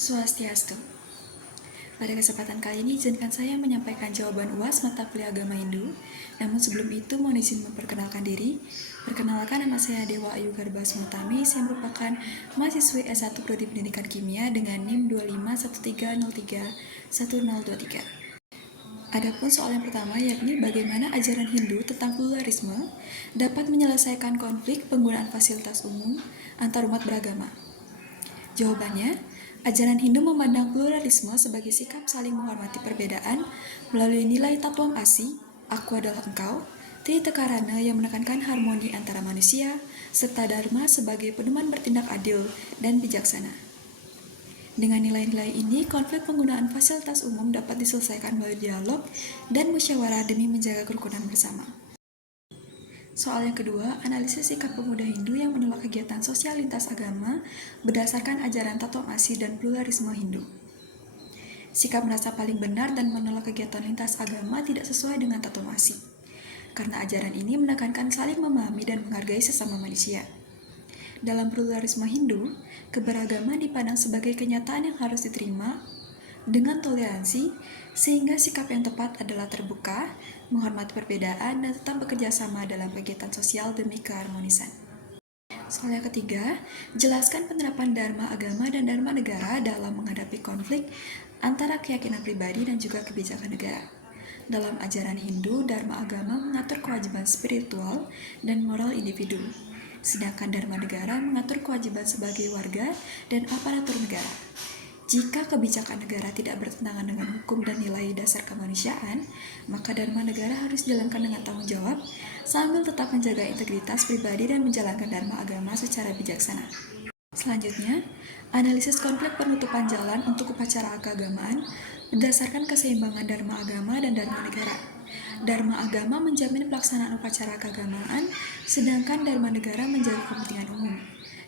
Swastiastu. Pada kesempatan kali ini izinkan saya menyampaikan jawaban UAS mata kuliah agama Hindu. Namun sebelum itu mohon izin memperkenalkan diri. Perkenalkan, nama saya Dewa Ayu Garbas Mutami. Saya merupakan mahasiswi S1 Prodi Pendidikan Kimia dengan NIM 2513031023. Adapun soal yang pertama yakni bagaimana ajaran Hindu tentang pluralisme dapat menyelesaikan konflik penggunaan fasilitas umum antar umat beragama. Jawabannya, ajaran Hindu memandang pluralisme sebagai sikap saling menghormati perbedaan melalui nilai Tatwam Asi, aku adalah engkau, Tritekarana yang menekankan harmoni antara manusia, serta Dharma sebagai pedoman bertindak adil dan bijaksana. Dengan nilai-nilai ini, konflik penggunaan fasilitas umum dapat diselesaikan melalui dialog dan musyawarah demi menjaga kerukunan bersama. Soal yang kedua, analisis sikap pemuda Hindu yang menolak kegiatan sosial lintas agama berdasarkan ajaran Tatwam Asi dan pluralisme Hindu. Sikap merasa paling benar dan menolak kegiatan lintas agama tidak sesuai dengan Tatwam Asi, karena ajaran ini menekankan saling memahami dan menghargai sesama manusia. Dalam pluralisme Hindu, keberagaman dipandang sebagai kenyataan yang harus diterima dengan toleransi, sehingga sikap yang tepat adalah terbuka, menghormati perbedaan, dan tetap bekerja sama dalam kegiatan sosial demi keharmonisan. Soal yang ketiga, jelaskan penerapan Dharma agama dan Dharma negara dalam menghadapi konflik antara keyakinan pribadi dan juga kebijakan negara. Dalam ajaran Hindu, Dharma agama mengatur kewajiban spiritual dan moral individu, sedangkan Dharma negara mengatur kewajiban sebagai warga dan aparatur negara. Jika kebijakan negara tidak bertentangan dengan hukum dan nilai dasar kemanusiaan, maka Dharma negara harus dijalankan dengan tanggung jawab, sambil tetap menjaga integritas pribadi dan menjalankan Dharma agama secara bijaksana. Selanjutnya, analisis konflik penutupan jalan untuk upacara keagamaan berdasarkan keseimbangan Dharma agama dan Dharma negara. Dharma agama menjamin pelaksanaan upacara keagamaan, sedangkan Dharma negara menjaga kepentingan umum.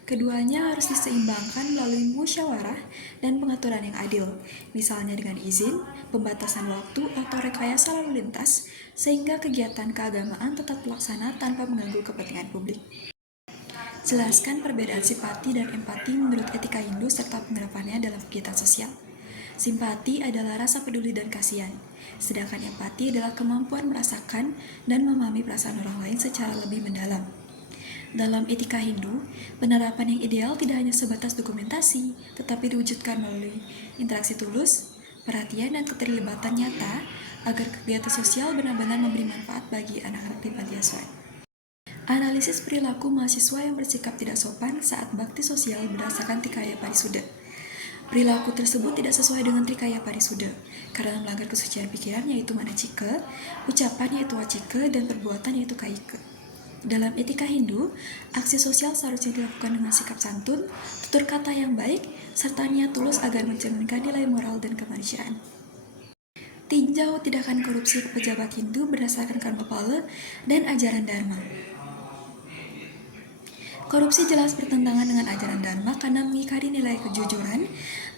Keduanya harus diseimbangkan melalui musyawarah dan pengaturan yang adil, misalnya dengan izin, pembatasan waktu, atau rekayasa lalu lintas, sehingga kegiatan keagamaan tetap terlaksana tanpa mengganggu kepentingan publik. Jelaskan perbedaan simpati dan empati menurut etika Hindu serta penerapannya dalam kegiatan sosial. Simpati adalah rasa peduli dan kasihan, sedangkan empati adalah kemampuan merasakan dan memahami perasaan orang lain secara lebih mendalam. Dalam etika Hindu, penerapan yang ideal tidak hanya sebatas dokumentasi, tetapi diwujudkan melalui interaksi tulus, perhatian, dan keterlibatan nyata agar kegiatan sosial benar-benar memberi manfaat bagi anak-anak di panti asuhan. Analisis perilaku mahasiswa yang bersikap tidak sopan saat bakti sosial berdasarkan Trikaya Parisuda. Perilaku tersebut tidak sesuai dengan Trikaya Parisuda, karena melanggar kesucian pikiran yaitu manacika, ucapan yaitu wacika, dan perbuatan yaitu kaika. Dalam etika Hindu, aksi sosial seharusnya dilakukan dengan sikap santun, tutur kata yang baik, serta niat tulus agar mencerminkan nilai moral dan kemanusiaan. Tinjau tindakan korupsi pejabat Hindu berdasarkan Karmapala dan ajaran Dharma. Korupsi jelas bertentangan dengan ajaran Dharma karena mengingkari nilai kejujuran,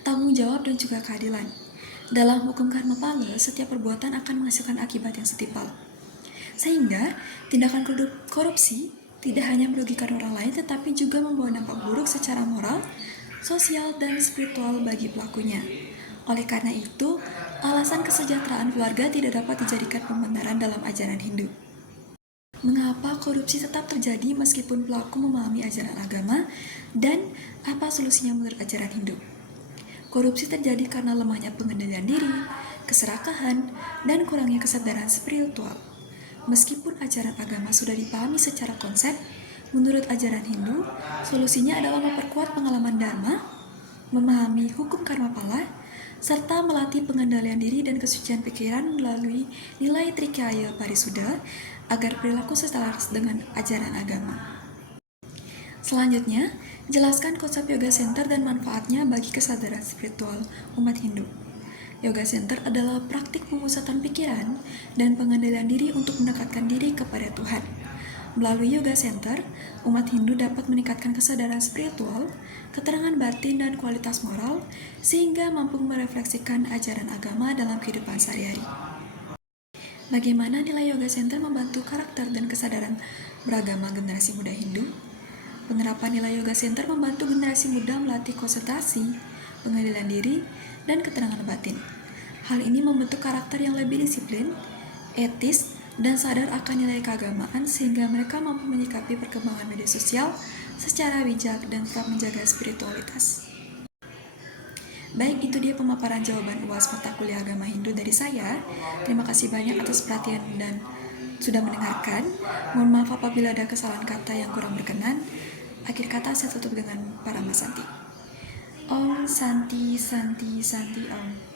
tanggung jawab, dan juga keadilan. Dalam hukum Karmapala, setiap perbuatan akan menghasilkan akibat yang setimpal. Sehingga, tindakan korupsi tidak hanya merugikan orang lain, tetapi juga membawa dampak buruk secara moral, sosial, dan spiritual bagi pelakunya. Oleh karena itu, alasan kesejahteraan keluarga tidak dapat dijadikan pembenaran dalam ajaran Hindu. Mengapa korupsi tetap terjadi meskipun pelaku memahami ajaran agama, dan apa solusinya menurut ajaran Hindu? Korupsi terjadi karena lemahnya pengendalian diri, keserakahan, dan kurangnya kesadaran spiritual. Meskipun ajaran agama sudah dipahami secara konsep, menurut ajaran Hindu, solusinya adalah memperkuat pengalaman Dharma, memahami hukum Karmapala, serta melatih pengendalian diri dan kesucian pikiran melalui nilai Trikaya Parisuda agar perilaku selaras dengan ajaran agama. Selanjutnya, jelaskan konsep Yoga Center dan manfaatnya bagi kesadaran spiritual umat Hindu. Yoga Center adalah praktik pemusatan pikiran dan pengendalian diri untuk mendekatkan diri kepada Tuhan. Melalui Yoga Center, umat Hindu dapat meningkatkan kesadaran spiritual, keterangan batin, dan kualitas moral, sehingga mampu merefleksikan ajaran agama dalam kehidupan sehari-hari. Bagaimana nilai Yoga Center membantu karakter dan kesadaran beragama generasi muda Hindu? Penerapan nilai Yoga Center membantu generasi muda melatih konsentrasi, pengendalian diri, dan ketenangan batin. Hal ini membentuk karakter yang lebih disiplin, etis, dan sadar akan nilai keagamaan sehingga mereka mampu menyikapi perkembangan media sosial secara bijak dan tetap menjaga spiritualitas. Baik, itu dia pemaparan jawaban UAS mata kuliah agama Hindu dari saya. Terima kasih banyak atas perhatian dan sudah mendengarkan. Mohon maaf apabila ada kesalahan kata yang kurang berkenan. Akhir kata saya tutup dengan Paramasanti. Om Santi Santi Santi Om.